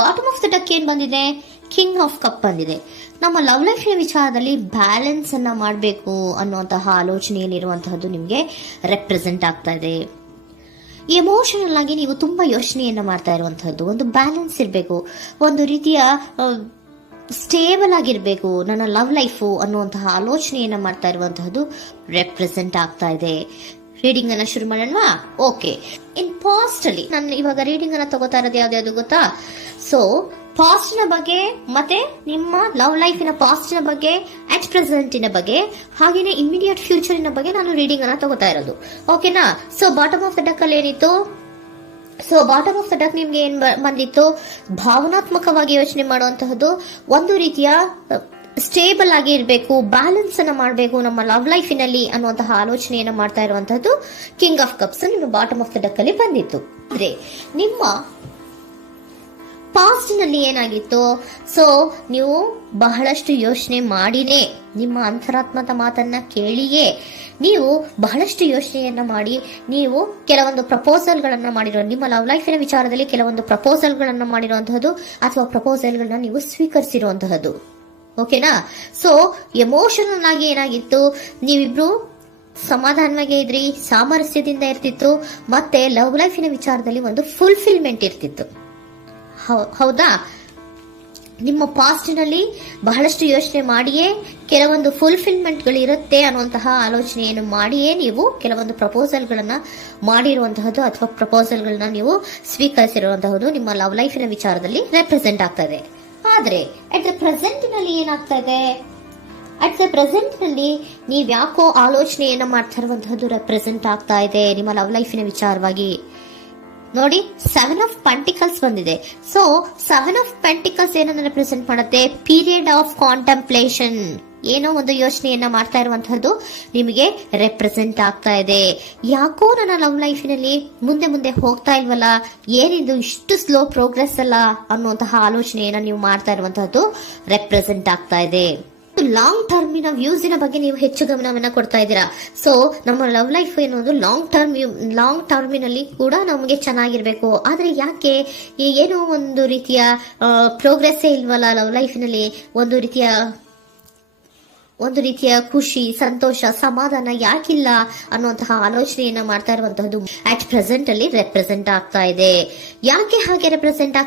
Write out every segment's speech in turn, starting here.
Bottom of the duck ಏನ್ ಬಂದಿದೆ, king of cup ಬಂದಿದೆ. ನಮ್ಮ ಲವ್ ಲೈಫಿನ ವಿಚಾರದಲ್ಲಿ ಬ್ಯಾಲೆನ್ಸ್ ಅನ್ನ ಮಾಡಬೇಕು ಅನ್ನುವಂತಹ ಆಲೋಚನೆಯಲ್ಲಿರುವಂತಹದ್ದು ನಿಮಗೆ ರೆಪ್ರೆಸೆಂಟ್ ಆಗ್ತಾ ಇದೆ. ಎಮೋಷನಲ್ ಆಗಿ ನೀವು ತುಂಬಾ ಯೋಚನೆಯನ್ನ ಮಾಡ್ತಾ ಇರುವಂತಹದ್ದು, ಒಂದು ಬ್ಯಾಲೆನ್ಸ್ ಇರಬೇಕು, ಒಂದು ರೀತಿಯ ಸ್ಟೇಬಲ್ ಆಗಿರ್ಬೇಕು ನನ್ನ ಲವ್ ಲೈಫು ಅನ್ನುವಂತಹ ಆಲೋಚನೆಯನ್ನ ಮಾಡ್ತಾ ಇರುವಂತಹದ್ದು ರೆಪ್ರೆಸೆಂಟ್ ಆಗ್ತಾ ಇದೆ. ರೀಡಿಂಗ್ ಅನ್ನ ಶುರು ಮಾಡೋಣವಾ? ಓಕೆ. ಇನ್ ಪಾಸ್ಟ್ ಅಲ್ಲಿ ನಾನು ಇವಾಗ ರೀಡಿಂಗ್ ಅನ್ನ ತಗೋತಾ ಇರೋದು ಯಾವ್ದು ಗೊತ್ತಾ? ಸೊ ಪಾಸ್ಟ್ ನ ಬಗ್ಗೆ ಮತ್ತೆ ನಿಮ್ಮ ಲವ್ ಲೈಫಿನ ಪಾಸ್ಟ್ ನ ಬಗ್ಗೆ, ಅಟ್ ಪ್ರೆಸೆಂಟಿನ ಬಗ್ಗೆ, ಹಾಗೇನೆ ಇಮಿಡಿಯೇಟ್ ಫ್ಯೂಚರಿನ ಬಗ್ಗೆ ನಾನು ರೀಡಿಂಗ್ ಅನ್ನ ತಗೋತಾ ಇರೋದು. ಓಕೆನಾ? So bottom of the duck ಅಲ್ಲಿ ಏನಿತ್ತು? So bottom of the duck ನಿಮ್ಗೆ ಏನ್ ಬಂದಿತ್ತು? ಭಾವನಾತ್ಮಕವಾಗಿ ಯೋಚನೆ ಮಾಡುವಂತಹದ್ದು, ಒಂದು ರೀತಿಯ ಸ್ಟೇಬಲ್ ಆಗಿ ಇರಬೇಕು, ಬ್ಯಾಲೆನ್ಸ್ ಅನ್ನ ಮಾಡಬೇಕು ನಮ್ಮ ಲವ್ ಲೈಫಿನಲ್ಲಿ ಅನ್ನುವಂತಹ ಆಲೋಚನೆಯನ್ನ ಮಾಡ್ತಾ ಇರುವಂತಹದ್ದು ಕಿಂಗ್ ಆಫ್ ಕಪ್ಸ್ ನಿಮ್ಮ ಬಾಟಮ್ ಆಫ್ ದ ಡಕ್ ಅಲ್ಲಿ ಬಂದಿತ್ತು. ಅಂದ್ರೆ ನಿಮ್ಮ ಪಾಸ್ಟ್ ನಲ್ಲಿ ಏನಾಗಿತ್ತು? ಸೊ ನೀವು ಬಹಳಷ್ಟು ಯೋಚನೆ ಮಾಡಿನೇ, ನಿಮ್ಮ ಅಂತರಾತ್ಮದ ಮಾತನ್ನ ಕೇಳಿಯೇ ನೀವು ಬಹಳಷ್ಟು ಯೋಚನೆಯನ್ನ ಮಾಡಿ ನೀವು ಕೆಲವೊಂದು ಪ್ರಪೋಸಲ್ ಗಳನ್ನ ಮಾಡಿರೋ, ನಿಮ್ಮ ಲವ್ ಲೈಫಿನ ವಿಚಾರದಲ್ಲಿ ಕೆಲವೊಂದು ಪ್ರಪೋಸಲ್ ಗಳನ್ನ ಮಾಡಿರುವಂತಹದ್ದು ಅಥವಾ ಪ್ರಪೋಸಲ್ ಗಳನ್ನ ನೀವು ಸ್ವೀಕರಿಸಿರುವಂತಹದ್ದು. ಓಕೆನಾ? ಸೊ ಎಮೋಷನಲ್ ಆಗಿ ಏನಾಗಿತ್ತು? ನೀವಿಬ್ರು ಸಮಾಧಾನವಾಗಿ ಇದ್ರಿ, ಸಾಮರಸ್ಯದಿಂದ ಇರ್ತಿತ್ತು, ಮತ್ತೆ ಲವ್ ಲೈಫಿನ ವಿಚಾರದಲ್ಲಿ ಒಂದು ಫುಲ್ಫಿಲ್ಮೆಂಟ್ ಇರ್ತಿತ್ತು. ಹೌದಾ? ನಿಮ್ಮ ಪಾಸ್ಟ್ ನಲ್ಲಿ ಬಹಳಷ್ಟು ಯೋಚನೆ ಮಾಡಿಯೇ ಕೆಲವೊಂದು ಫುಲ್ಫಿಲ್ಮೆಂಟ್ ಗಳು ಇರುತ್ತೆ ಅನ್ನುವಂತಹ ಆಲೋಚನೆಯನ್ನು ಮಾಡಿಯೇ ನೀವು ಕೆಲವೊಂದು ಪ್ರಪೋಸಲ್ ಗಳನ್ನ ಮಾಡಿರುವಂತಹದ್ದು ಅಥವಾ ಪ್ರಪೋಸಲ್ ಗಳನ್ನ ನೀವು ಸ್ವೀಕರಿಸಿರುವಂತಹದ್ದು ನಿಮ್ಮ ಲವ್ ಲೈಫಿನ ವಿಚಾರದಲ್ಲಿ ರೆಪ್ರೆಸೆಂಟ್ ಆಗ್ತಾ ಇದೆ. ಆದ್ರೆ ಅಟ್ ದ ಪ್ರೆಸೆಂಟ್ ನಲ್ಲಿ ಏನಾಗ್ತಾ ಇದೆ? ಅಟ್ ದ ಪ್ರೆಸೆಂಟ್ ನಲ್ಲಿ ನೀವ್ ಯಾಕೋ ಆಲೋಚನೆಯನ್ನ ಮಾಡ್ತಾ ಇರುವಂತಹದ್ದು ರೆಪ್ರೆಸೆಂಟ್ ಆಗ್ತಾ ಇದೆ ನಿಮ್ಮ ಲವ್ ಲೈಫಿನ ವಿಚಾರವಾಗಿ. ನೋಡಿ, 7 ಆಫ್ ಪೆಂಟಿಕಲ್ಸ್ ಬಂದಿದೆ. ಸೊ 7 ಆಫ್ ಪೆಂಟಿಕಲ್ಸ್ ಏನನ್ನ ರೆಪ್ರೆಸೆಂಟ್ ಮಾಡುತ್ತೆ? ಪೀರಿಯಡ್ ಆಫ್ ಕಾಂಟೆಂಪ್ಲೇಷನ್, ಏನೋ ಒಂದು ಯೋಚನೆಯನ್ನ ಮಾಡ್ತಾ ಇರುವಂತಹದ್ದು ನಿಮಗೆ ರೆಪ್ರೆಸೆಂಟ್ ಆಗ್ತಾ ಇದೆ. ಯಾಕೋ ನನ್ನ ಲವ್ ಲೈಫಿನಲ್ಲಿ ಮುಂದೆ ಮುಂದೆ ಹೋಗ್ತಾ ಇಲ್ವಲ್ಲ, ಏನಿದು ಇಷ್ಟು ಸ್ಲೋ ಪ್ರೋಗ್ರೆಸ್ ಅಲ್ಲ ಅನ್ನುವಂತಹ ಆಲೋಚನೆಯನ್ನ ನೀವು ಮಾಡ್ತಾ ಇರುವಂತಹದ್ದು ರೆಪ್ರೆಸೆಂಟ್ ಆಗ್ತಾ ಇದೆ. ಲಾಂಗ್ ಟರ್ಮಿನ ವ್ಯೂಸಿನ ಬಗ್ಗೆ ನೀವು ಹೆಚ್ಚು ಗಮನವನ್ನ ಕೊಡ್ತಾ ಇದ್ದೀರಾ. ಸೊ ನಮ್ಮ ಲವ್ ಲೈಫ್ ಎನ್ನುವುದು ಲಾಂಗ್ ಟರ್ಮಿನಲ್ಲಿ ಕೂಡ ನಮಗೆ ಚೆನ್ನಾಗಿರ್ಬೇಕು. ಆದ್ರೆ ಯಾಕೆ ಏನೋ ಒಂದು ರೀತಿಯ ಪ್ರೋಗ್ರೆಸ್ ಇಲ್ವಲ್ಲ ಲವ್ ಲೈಫಿನಲ್ಲಿ, ಒಂದು ರೀತಿಯ ಖುಷಿ, ಸಂತೋಷ, ಸಮಾಧಾನ ಯಾಕಿಲ್ಲ ಅನ್ನುವಂತಹ ಆಲೋಚನೆಯನ್ನ ಮಾಡ್ತಾ ಇರುವಂತಹದ್ದು ಅಟ್ ಪ್ರೆಸೆಂಟ್ ಅಲ್ಲಿ ರೆಪ್ರೆಸೆಂಟ್ ಆಗ್ತಾ ಇದೆ. ಯಾಕೆ ಹಾಗೆ ರೆಪ್ರೆಸೆಂಟ್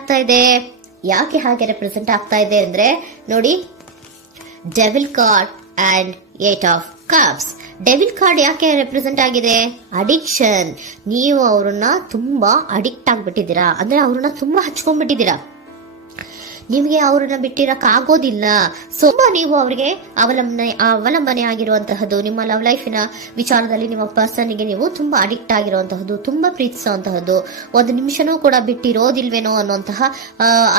ಆಗ್ತಾ ಇದೆ ಅಂದ್ರೆ ನೋಡಿ, devil card and 8 of cups. Devil card ಯಾಕೆ ರೆಪ್ರೆಸೆಂಟ್ ಆಗಿದೆ? ಅಡಿಕ್ಷನ್. ನೀವು ಅವ್ರನ್ನ ತುಂಬಾ ಅಡಿಕ್ಟ್ ಆಗ್ಬಿಟ್ಟಿದ್ದೀರಾ, ಅಂದ್ರೆ ಅವ್ರನ್ನ ತುಂಬಾ ಹಚ್ಕೊಂಡ್ಬಿಟ್ಟಿದ್ದೀರಾ, ನಿಮಗೆ ಅವ್ರನ್ನ ಬಿಟ್ಟಿರಕ್ ಆಗೋದಿಲ್ಲ. ತುಂಬಾ ನೀವು ಅವರಿಗೆ ಅವಲಂಬನೆ ಆಗಿರುವಂತಹದ್ದು, ನಿಮ್ಮ ಲವ್ ಲೈಫಿನ ವಿಚಾರದಲ್ಲಿ ನಿಮ್ಮ ಪರ್ಸನ್ಗೆ ನೀವು ತುಂಬಾ ಅಡಿಕ್ಟ್ ಆಗಿರುವಂತಹದ್ದು, ತುಂಬಾ ಪ್ರೀತಿಸುವಂತಹದ್ದು, ಒಂದು ನಿಮಿಷನೂ ಕೂಡ ಬಿಟ್ಟಿರೋದಿಲ್ವೇನೋ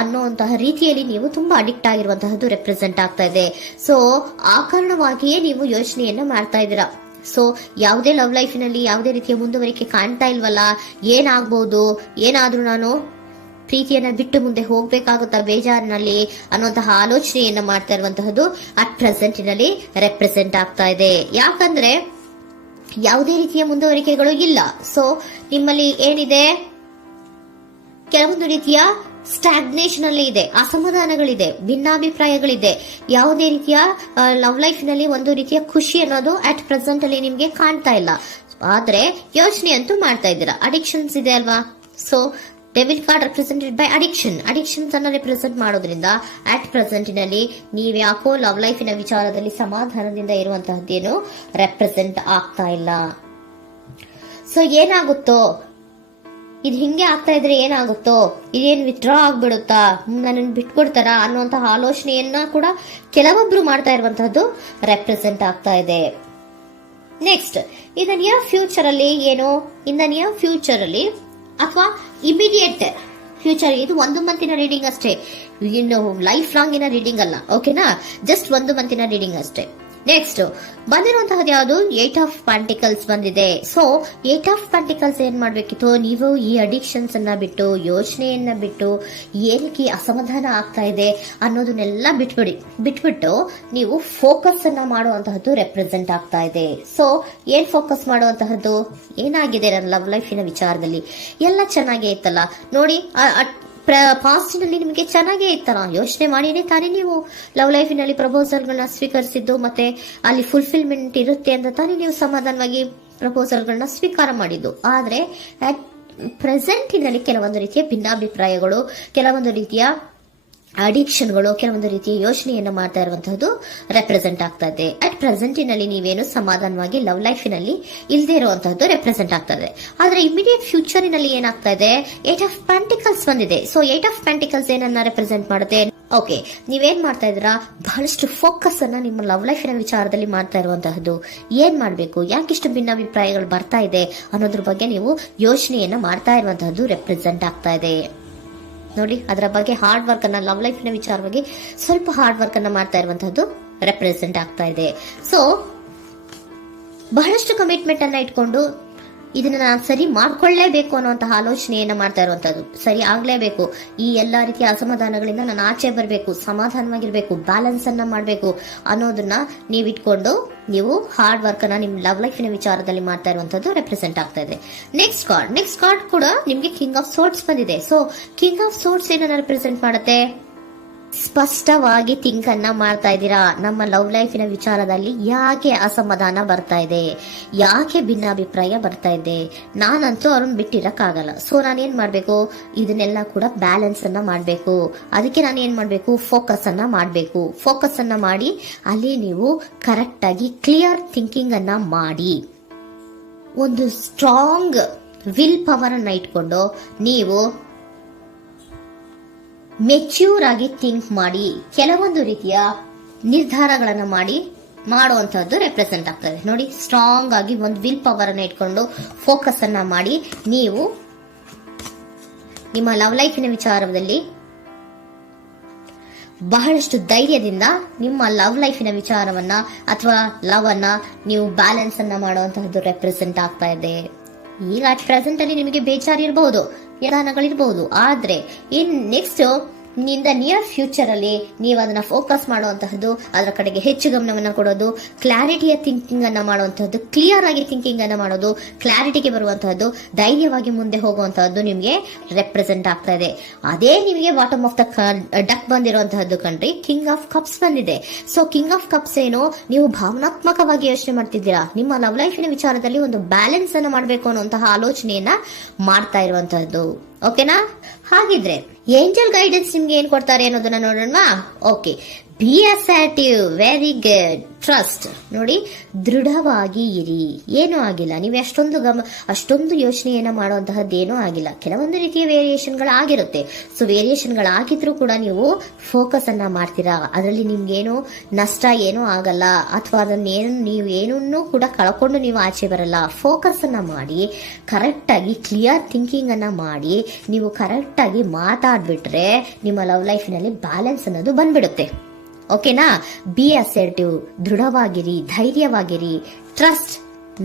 ಅನ್ನುವಂತಹ ರೀತಿಯಲ್ಲಿ ನೀವು ತುಂಬಾ ಅಡಿಕ್ಟ್ ಆಗಿರುವಂತಹದ್ದು ರೆಪ್ರೆಸೆಂಟ್ ಆಗ್ತಾ ಇದೆ. ಸೊ ಆ ಕಾರಣವಾಗಿಯೇ ನೀವು ಯೋಚನೆಯನ್ನ ಮಾಡ್ತಾ ಇದ್ದೀರಾ. ಸೊ ಯಾವುದೇ ಲವ್ ಲೈಫಿನಲ್ಲಿ ಯಾವುದೇ ರೀತಿಯ ಮುಂದುವರಿಕೆ ಕಾಣ್ತಾ ಇಲ್ವಲ್ಲ, ಏನಾಗ್ಬಹುದು, ಏನಾದ್ರೂ ನಾನು ಪ್ರೀತಿಯನ್ನ ಬಿಟ್ಟು ಮುಂದೆ ಹೋಗ್ಬೇಕಾಗುತ್ತಾ ಬೇಜಾರಿನಲ್ಲಿ ಅನ್ನುವಂತಹ ಆಲೋಚನೆಯನ್ನ ಮಾಡ್ತಾ ಇರುವಂತಹದ್ದು ಅಟ್ ಪ್ರೆಸೆಂಟಿನಲ್ಲಿ ರೆಪ್ರೆಸೆಂಟ್ ಆಗ್ತಾ ಇದೆ. ಯಾಕಂದ್ರೆ ಯಾವುದೇ ರೀತಿಯ ಮುಂದುವರಿಕೆಗಳು ಇಲ್ಲ. ಸೊ ನಿಮ್ಮಲ್ಲಿ ಏನಿದೆ? ಕೆಲವೊಂದು ರೀತಿಯ ಸ್ಟಾಗ್ನೇಷನ್ ಅಲ್ಲಿ ಇದೆ, ಅಸಮಾಧಾನಗಳಿದೆ, ಭಿನ್ನಾಭಿಪ್ರಾಯಗಳಿದೆ. ಯಾವುದೇ ರೀತಿಯ ಲವ್ ಲೈಫಿನಲ್ಲಿ ಒಂದು ರೀತಿಯ ಖುಷಿ ಅನ್ನೋದು ಅಟ್ ಪ್ರೆಸೆಂಟ್ ಅಲ್ಲಿ ನಿಮ್ಗೆ ಕಾಣ್ತಾ ಇಲ್ಲ. ಆದ್ರೆ ಯೋಚನೆ ಅಂತೂ ಮಾಡ್ತಾ ಇದ್ದೀರಾ. ಅಡಿಕ್ಷನ್ಸ್ ಇದೆ ಅಲ್ವಾ? So devil card represented by addictions ಅನ್ನ ರೆಪ್ರೆಸೆಂಟ್ ಮಾಡೋದ್ರಿಂದ ಅಟ್ ಪ್ರೆಸೆಂಟಿನಲ್ಲಿ ನೀವ್ ಯಾಕೋ ಲವ್ ಲೈಫಿನ ವಿಚಾರದಲ್ಲಿ ಸಮಾಧಾನದಿಂದ ಇರುವಂತಹದ್ದೇನು ರೆಪ್ರೆಸೆಂಟ್ ಆಗ್ತಾ ಇಲ್ಲ. ಸೊ ಏನಾಗುತ್ತೋ, ಇದು ಹಿಂಗೆ ಆಗ್ತಾ ಇದ್ರೆ ಏನಾಗುತ್ತೋ, ಇದೇನು ವಿತ್ಡ್ರಾ ಆಗ್ಬಿಡುತ್ತಾ, ನನ್ನನ್ನು ಬಿಟ್ಕೊಡ್ತಾರ ಅನ್ನುವಂತಹ ಆಲೋಚನೆಯನ್ನ ಕೂಡ ಕೆಲವೊಬ್ರು ಮಾಡ್ತಾ ಇರುವಂತಹದ್ದು ರೆಪ್ರೆಸೆಂಟ್ ಆಗ್ತಾ ಇದೆ. Next, in the near future ಅಲ್ಲಿ ಏನು? ಇನ್ ದ ನಿಯರ್ ಫ್ಯೂಚರ್ ಅಲ್ಲಿ ಅಥವಾ ಇಮಿಡಿಯೇಟ್ ಫ್ಯೂಚರ್, ಇದು 1 ಮಂತಿನ ರೀಡಿಂಗ್ ಅಷ್ಟೇ, ಇನ್ನು ಲೈಫ್ ಲಾಂಗಿನ ರೀಡಿಂಗ್ ಅಲ್ಲ. ಓಕೆನಾ? ಜಸ್ಟ್ 1 ಮಂತಿನ ರೀಡಿಂಗ್ ಅಷ್ಟೇ. ನೆಕ್ಸ್ಟ್ ಬಂದಿರುವಂತಹದ್ದು ಯಾವುದು? 8 ಆಫ್ ಪೆಂಟಿಕಲ್ಸ್ ಬಂದಿದೆ. ಸೊ 8 ಆಫ್ ಪೆಂಟಿಕಲ್ಸ್ ಏನ್ ಮಾಡ್ಬೇಕಿತ್ತು? ನೀವು ಈ ಅಡಿಕ್ಷನ್ಸ್ ಅನ್ನ ಬಿಟ್ಟು, ಯೋಚನೆಯನ್ನ ಬಿಟ್ಟು, ಏನಕ್ಕೆ ಅಸಮಾಧಾನ ಆಗ್ತಾ ಇದೆ ಅನ್ನೋದನ್ನೆಲ್ಲ ಬಿಟ್ಬಿಟ್ಟು ನೀವು ಫೋಕಸ್ ಅನ್ನ ಮಾಡುವಂತಹದ್ದು ರೆಪ್ರೆಸೆಂಟ್ ಆಗ್ತಾ ಇದೆ. ಸೊ ಏನ್ ಫೋಕಸ್ ಮಾಡುವಂತಹದ್ದು? ಏನಾಗಿದೆ ನನ್ನ ಲವ್ ಲೈಫಿನ ವಿಚಾರದಲ್ಲಿ? ಎಲ್ಲ ಚೆನ್ನಾಗೇ ಇತ್ತಲ್ಲ ನೋಡಿ, ಪಾಸ್ಟಿನಲ್ಲಿ ನಿಮಗೆ ಚೆನ್ನಾಗೇ ಇತ್ತಲ್ಲ, ಯೋಚನೆ ಮಾಡಿನೇ ತಾನೇ ನೀವು ಲವ್ ಲೈಫಿನಲ್ಲಿ ಪ್ರಪೋಸಲ್ಗಳನ್ನ ಸ್ವೀಕರಿಸಿದ್ದು, ಮತ್ತೆ ಅಲ್ಲಿ ಫುಲ್ಫಿಲ್ಮೆಂಟ್ ಇರುತ್ತೆ ಅಂತ ತಾನೇ ನೀವು ಸಮಾಧಾನವಾಗಿ ಪ್ರಪೋಸಲ್ಗಳನ್ನ ಸ್ವೀಕಾರ ಮಾಡಿದ್ದು. ಆದ್ರೆ ಪ್ರೆಸೆಂಟಿನಲ್ಲಿ ಕೆಲವೊಂದು ರೀತಿಯ ಭಿನ್ನಾಭಿಪ್ರಾಯಗಳು, ಕೆಲವೊಂದು ರೀತಿಯ ಅಡಿಕ್ಷನ್ಗಳು, ಕೆಲವೊಂದು ರೀತಿಯ ಯೋಚನೆಯನ್ನು ಮಾಡ್ತಾ ಇರುವಂತಹದ್ದು ರೆಪ್ರೆಸೆಂಟ್ ಆಗ್ತಾ ಇದೆ. ಅಟ್ ಪ್ರೆಸೆಂಟಿನಲ್ಲಿ ನೀವೇನು ಸಮಾಧಾನವಾಗಿ ಲವ್ ಲೈಫಿನಲ್ಲಿ ಇಲ್ಲದೆ ಇರುವಂತಹದ್ದು ರೆಪ್ರೆಸೆಂಟ್ ಆಗ್ತಾ ಇದೆ. ಆದ್ರೆ ಇಮಿಡಿಯೇಟ್ ಫ್ಯೂಚರಿನಲ್ಲಿ ಏನಾಗ್ತಾ ಇದೆ, 8 ಆಫ್ ಪೆಂಟಿಕಲ್ಸ್ ಬಂದಿದೆ. ಸೊ 8 ಆಫ್ ಪೆಂಟಿಕಲ್ಸ್ ಏನನ್ನ ರೆಪ್ರೆಸೆಂಟ್ ಮಾಡುತ್ತೆ? ಓಕೆ, ನೀವೇನ್ ಮಾಡ್ತಾ ಇದ್ದೀರಾ, ಬಹಳಷ್ಟು ಫೋಕಸ್ ಅನ್ನ ನಿಮ್ಮ ಲವ್ ಲೈಫಿನ ವಿಚಾರದಲ್ಲಿ ಮಾಡ್ತಾ ಇರುವಂತಹದ್ದು. ಏನ್ ಮಾಡ್ಬೇಕು, ಯಾಕಿಷ್ಟು ಭಿನ್ನಾಭಿಪ್ರಾಯಗಳು ಬರ್ತಾ ಇದೆ ಅನ್ನೋದ್ರ ಬಗ್ಗೆ ನೀವು ಯೋಚನೆಯನ್ನ ಮಾಡ್ತಾ ಇರುವಂತಹದ್ದು ರೆಪ್ರೆಸೆಂಟ್ ಆಗ್ತಾ ಇದೆ. ನೋಡಿ, ಅದರ ಬಗ್ಗೆ ಹಾರ್ಡ್ ವರ್ಕ್ ಅನ್ನ, ಲವ್ ಲೈಫಿನ ವಿಚಾರವಾಗಿ ಸ್ವಲ್ಪ ಹಾರ್ಡ್ ವರ್ಕ್ ಅನ್ನ ಮಾಡ್ತಾ ಇರುವಂತಹದ್ದು ರೆಪ್ರೆಸೆಂಟ್ ಆಗ್ತಾ ಇದೆ. ಸೊ ಬಹಳಷ್ಟು ಕಮಿಟ್ಮೆಂಟ್ ಅನ್ನ ಇಟ್ಕೊಂಡು ಇದನ್ನ ನಾನು ಸರಿ ಮಾಡ್ಕೊಳ್ಳೇಬೇಕು ಅನ್ನುವಂತಹ ಆಲೋಚನೆಯನ್ನ ಮಾಡ್ತಾ ಇರುವಂತದ್ದು. ಸರಿ ಆಗ್ಲೇಬೇಕು, ಈ ಎಲ್ಲಾ ರೀತಿಯ ಅಸಮಾಧಾನಗಳಿಂದ ನಾನು ಆಚೆ ಬರಬೇಕು, ಸಮಾಧಾನವಾಗಿರ್ಬೇಕು, ಬ್ಯಾಲೆನ್ಸ್ ಅನ್ನ ಮಾಡಬೇಕು ಅನ್ನೋದನ್ನ ನೀವು ಇಟ್ಕೊಂಡು ನೀವು ಹಾರ್ಡ್ ವರ್ಕ್ ಅನ್ನ ನಿಮ್ ಲವ್ ಲೈಫಿನ ವಿಚಾರದಲ್ಲಿ ಮಾಡ್ತಾ ಇರುವಂತದ್ದು ರೆಪ್ರೆಸೆಂಟ್ ಆಗ್ತಾ ಇದೆ. ನೆಕ್ಸ್ಟ್ ಕಾರ್ಡ್ ಕೂಡ ನಿಮ್ಗೆ ಕಿಂಗ್ ಆಫ್ ಸೋರ್ಟ್ಸ್ ಬಂದಿದೆ. ಸೊ ಕಿಂಗ್ ಆಫ್ ಸೋರ್ಟ್ಸ್ ಏನನ್ನ ರೆಪ್ರೆಸೆಂಟ್ ಮಾಡುತ್ತೆ? ಸ್ಪಷ್ಟವಾಗಿ ಥಿಂಕ್ ಅನ್ನ ಮಾಡ್ತಾ ಇದ್ದೀರಾ. ನಮ್ಮ ಲವ್ ಲೈಫಿನ ವಿಚಾರದಲ್ಲಿ ಯಾಕೆ ಅಸಮಾಧಾನ ಬರ್ತಾ ಇದೆ, ಯಾಕೆ ಭಿನ್ನಾಭಿಪ್ರಾಯ ಬರ್ತಾ ಇದೆ, ನಾನಂತೂ ಅವ್ರನ್ನ ಬಿಟ್ಟಿರಕ್ಕಾಗಲ್ಲ. ಸೊ ನಾನೇನ್ ಮಾಡ್ಬೇಕು, ಇದನ್ನೆಲ್ಲ ಕೂಡ ಬ್ಯಾಲೆನ್ಸ್ ಅನ್ನ ಮಾಡ್ಬೇಕು. ಅದಕ್ಕೆ ನಾನು ಏನ್ ಮಾಡ್ಬೇಕು, ಫೋಕಸ್ ಅನ್ನ ಮಾಡ್ಬೇಕು. ಫೋಕಸ್ ಅನ್ನ ಮಾಡಿ ಅಲ್ಲಿ ನೀವು ಕರೆಕ್ಟ್ ಆಗಿ ಕ್ಲಿಯರ್ ಥಿಂಕಿಂಗ್ ಅನ್ನ ಮಾಡಿ, ಒಂದು ಸ್ಟ್ರಾಂಗ್ ವಿಲ್ ಪವರ್ ಅನ್ನ ಇಟ್ಕೊಂಡು ನೀವು ಮೆಚ್ಯೂರ್ ಆಗಿ ಥಿಂಕ್ ಮಾಡಿ ಕೆಲವೊಂದು ರೀತಿಯ ನಿರ್ಧಾರಗಳನ್ನ ಮಾಡುವಂತಹದ್ದು ರೆಪ್ರೆಸೆಂಟ್ ಆಗ್ತದೆ. ನೋಡಿ, ಸ್ಟ್ರಾಂಗ್ ಆಗಿ ಒಂದು ವಿಲ್ ಪವರ್ ಅನ್ನ ಇಟ್ಕೊಂಡು ಫೋಕಸ್ ಅನ್ನ ಮಾಡಿ ನೀವು ನಿಮ್ಮ ಲವ್ ಲೈಫಿನ ವಿಚಾರದಲ್ಲಿ ಬಹಳಷ್ಟು ಧೈರ್ಯದಿಂದ ನಿಮ್ಮ ಲವ್ ಲೈಫಿನ ವಿಚಾರವನ್ನ ಅಥವಾ ಲವ್ ಅನ್ನ ನೀವು ಬ್ಯಾಲೆನ್ಸ್ ಅನ್ನ ಮಾಡುವಂತಹದ್ದು ರೆಪ್ರೆಸೆಂಟ್ ಆಗ್ತಾ ಇದೆ. ಈಗ ಅಟ್ ಪ್ರೆಸೆಂಟ್ ಅಲ್ಲಿ ನಿಮಗೆ ಬೇಜಾರಿರಬಹುದು, ವಿಧಾನಗಳಿರಬಹುದು, ಆದ್ರೆ ಇನ್ ನೆಕ್ಸ್ಟ್ ನಿಯರ್ ಫ್ಯೂಚರ್ ಅಲ್ಲಿ ನೀವು ಅದನ್ನ ಫೋಕಸ್ ಮಾಡುವಂತಹದ್ದು, ಅದರ ಕಡೆಗೆ ಹೆಚ್ಚು ಗಮನವನ್ನ ಕೊಡೋದು, ಕ್ಲಾರಿಟಿಯ ಥಿಂಕಿಂಗ್ ಅನ್ನ ಮಾಡುವಂತಹದ್ದು, ಕ್ಲಿಯರ್ ಆಗಿ ಥಿಂಕಿಂಗ್ ಅನ್ನ ಮಾಡೋದು, ಕ್ಲಾರಿಟಿಗೆ ಬರುವಂತಹದ್ದು, ಧೈರ್ಯವಾಗಿ ಮುಂದೆ ಹೋಗುವಂತಹದ್ದು ನಿಮಗೆ ರೆಪ್ರೆಸೆಂಟ್ ಆಗ್ತಾ ಇದೆ. ಅದೇ ನಿಮಗೆ ಬಾಟಮ್ ಆಫ್ ದ ಡಕ್ ಬಂದಿರುವಂತಹದ್ದು ಕಣ್ರಿ, ಕಿಂಗ್ ಆಫ್ ಕಪ್ಸ್ ಬಂದಿದೆ. ಸೊ ಕಿಂಗ್ ಆಫ್ ಕಪ್ಸ್ ಏನು, ನೀವು ಭಾವನಾತ್ಮಕವಾಗಿ ಯೋಚನೆ ಮಾಡ್ತಿದ್ದೀರಾ, ನಿಮ್ಮ ಲವ್ ಲೈಫಿನ ವಿಚಾರದಲ್ಲಿ ಒಂದು ಬ್ಯಾಲೆನ್ಸ್ ಅನ್ನ ಮಾಡಬೇಕು ಅನ್ನುವಂತಹ ಆಲೋಚನೆಯನ್ನ ಮಾಡ್ತಾ ಇರುವಂತಹದ್ದು. ಓಕೆನಾ? ಹಾಗಿದ್ರೆ ಏಂಜಲ್ ಗೈಡೆನ್ಸ್ ನಿಮ್ಗೆ ಏನ್ ಕೊಡ್ತಾರೆ ಅನ್ನೋದನ್ನ ನೋಡೋಣ. Okay, B assertive, very good, trust. ನೋಡಿ, ದೃಢವಾಗಿ ಇರಿ, ಏನೂ ಆಗಿಲ್ಲ. ನೀವು ಅಷ್ಟೊಂದು ಯೋಚನೆಯನ್ನ ಮಾಡುವಂತಹದ್ದೇನೂ ಆಗಿಲ್ಲ. ಕೆಲವೊಂದು ರೀತಿಯ ವೇರಿಯೇಷನ್ಗಳಾಗಿರುತ್ತೆ. ಸೊ ವೇರಿಯೇಷನ್ಗಳಾಗಿದ್ರೂ ಕೂಡ ನೀವು ಫೋಕಸ್ ಅನ್ನ ಮಾಡ್ತೀರಾ, ಅದರಲ್ಲಿ ನಿಮ್ಗೇನು ನಷ್ಟ ಏನೂ ಆಗಲ್ಲ, ಅಥವಾ ನೀವು ಏನನ್ನೂ ಕೂಡ ಕಳ್ಕೊಂಡು ನೀವು ಆಚೆ ಬರಲ್ಲ. ಫೋಕಸ್ ಅನ್ನ ಮಾಡಿ ಕರೆಕ್ಟ್ ಆಗಿ ಕ್ಲಿಯರ್ ಥಿಂಕಿಂಗ್ ಅನ್ನ ಮಾಡಿ ನೀವು ಕರೆಕ್ಟ್ ಆಗಿ ಮಾತಾಡ್ಬಿಟ್ರೆ ನಿಮ್ಮ ಲವ್ ಲೈಫಿನಲ್ಲಿ ಬ್ಯಾಲೆನ್ಸ್ ಅನ್ನೋದು ಬಂದ್ಬಿಡುತ್ತೆ. ಓಕೆನಾ? ಬಿ ಅಸರ್ಟಿವ್, ದೃಢವಾಗಿರಿ, ಧೈರ್ಯವಾಗಿರಿ, ಟ್ರಸ್ಟ್,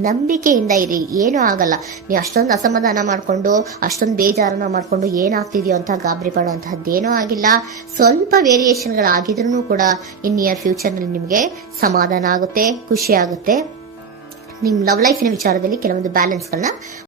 ನಂಬಿಕೆಯಿಂದ ಇರಿ, ಏನೂ ಆಗಲ್ಲ. ನೀವು ಅಷ್ಟೊಂದು ಅಸಮಾಧಾನ ಮಾಡ್ಕೊಂಡು ಅಷ್ಟೊಂದು ಬೇಜಾರನ್ನ ಮಾಡ್ಕೊಂಡು ಏನಾಗ್ತಿದೆಯೋ ಅಂತ ಗಾಬರಿ ಪಡುವಂತಹದ್ದೇನೂ ಆಗಿಲ್ಲ. ಸ್ವಲ್ಪ ವೇರಿಯೇಷನ್ಗಳಾಗಿದ್ರೂ ಕೂಡ ಇನ್ ನಿಯರ್ ಫ್ಯೂಚರ್ ನಲ್ಲಿ ನಿಮಗೆ ಸಮಾಧಾನ ಆಗುತ್ತೆ, ಖುಷಿ ಆಗುತ್ತೆ. ನಿಮ್ ಲವ್ ಲೈಫಿನ ವಿಚಾರದಲ್ಲಿ ಕೆಲವೊಂದು ಬ್ಯಾಲೆನ್ಸ್ಗಳನ್ನ